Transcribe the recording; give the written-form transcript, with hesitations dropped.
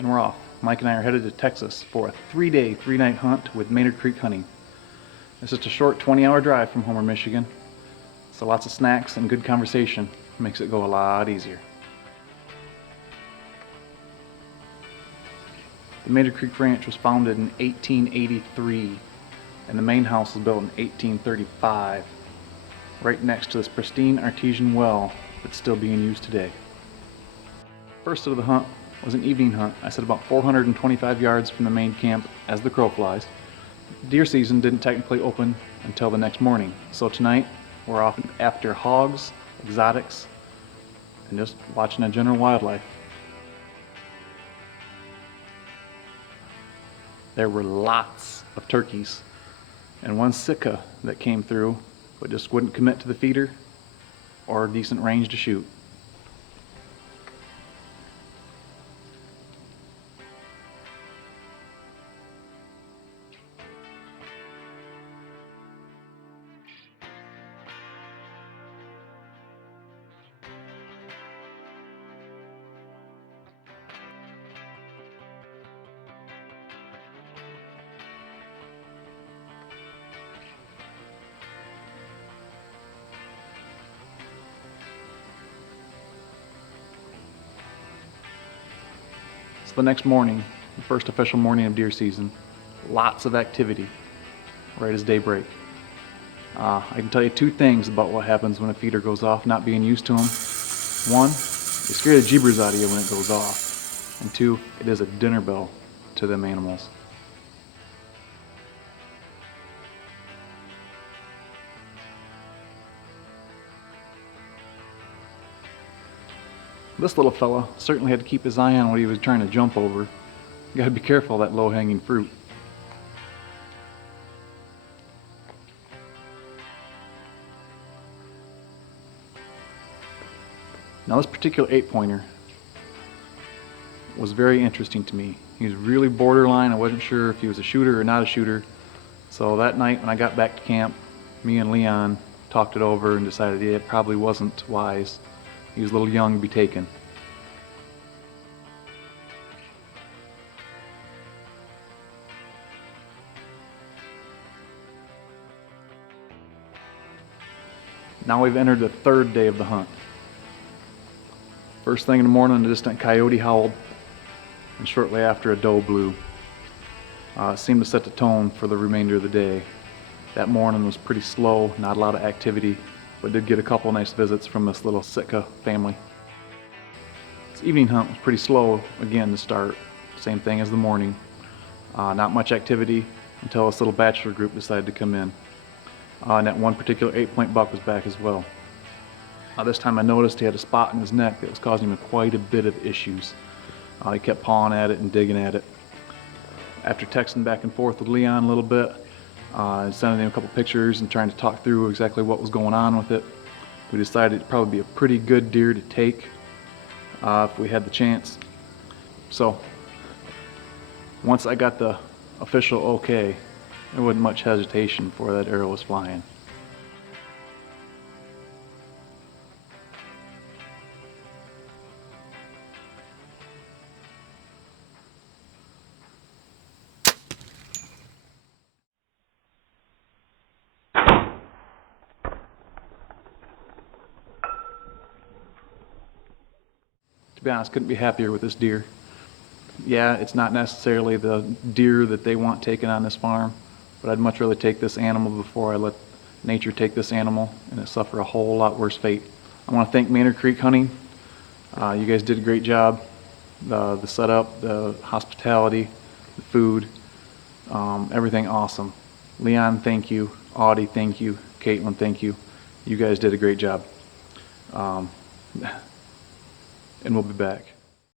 and we're off. Mike and I are headed to Texas for a 3-day, 3-night hunt with Maynard Creek Hunting. It's just a short 20-hour drive from Homer, Michigan, so lots of snacks and good conversation makes it go a lot easier. The Maynard Creek Ranch was founded in 1883, and the main house was built in 1835, right next to this pristine artesian well that's still being used today. First of the hunt was an evening hunt. I set about 425 yards from the main camp as the crow flies. Deer season didn't technically open until the next morning, so tonight we're off after hogs, exotics, and just watching a general wildlife. There were lots of turkeys and one Sitka that came through but just wouldn't commit to the feeder or decent range to shoot. So the next morning, the first official morning of deer season, lots of activity right as daybreak. I can tell you two things about what happens when a feeder goes off not being used to them. One, you scare the jeebers out of you when it goes off. And two, it is a dinner bell to them animals. This little fella certainly had to keep his eye on what he was trying to jump over. You gotta be careful of that low-hanging fruit. Now this particular 8-pointer was very interesting to me. He was really borderline. I wasn't sure if he was a shooter or not a shooter. So that night when I got back to camp, me and Leon talked it over and decided it probably wasn't wise. He was a little young to be taken. Now we've entered the third day of the hunt. First thing in the morning, a distant coyote howled, and shortly after, a doe blew. It seemed to set the tone for the remainder of the day. That morning was pretty slow, not a lot of activity, but did get a couple nice visits from this little Sitka family. This evening hunt was pretty slow again to start. Same thing as the morning. Not much activity until this little bachelor group decided to come in. And that one particular 8-point buck was back as well. This time I noticed he had a spot in his neck that was causing him quite a bit of issues. He kept pawing at it and digging at it. After texting back and forth with Leon a little bit, sending him a couple pictures and trying to talk through exactly what was going on with it, we decided it'd probably be a pretty good deer to take if we had the chance. So once I got the official okay, there wasn't much hesitation before that arrow was flying. To be honest, couldn't be happier with this deer. Yeah, it's not necessarily the deer that they want taken on this farm, but I'd much rather take this animal before I let nature take this animal and it suffer a whole lot worse fate. I want to thank Maynard Creek Hunting. You guys did a great job. The setup, the hospitality, the food, everything awesome. Leon, thank you. Audie, thank you. Caitlin, thank you. You guys did a great job. And we'll be back.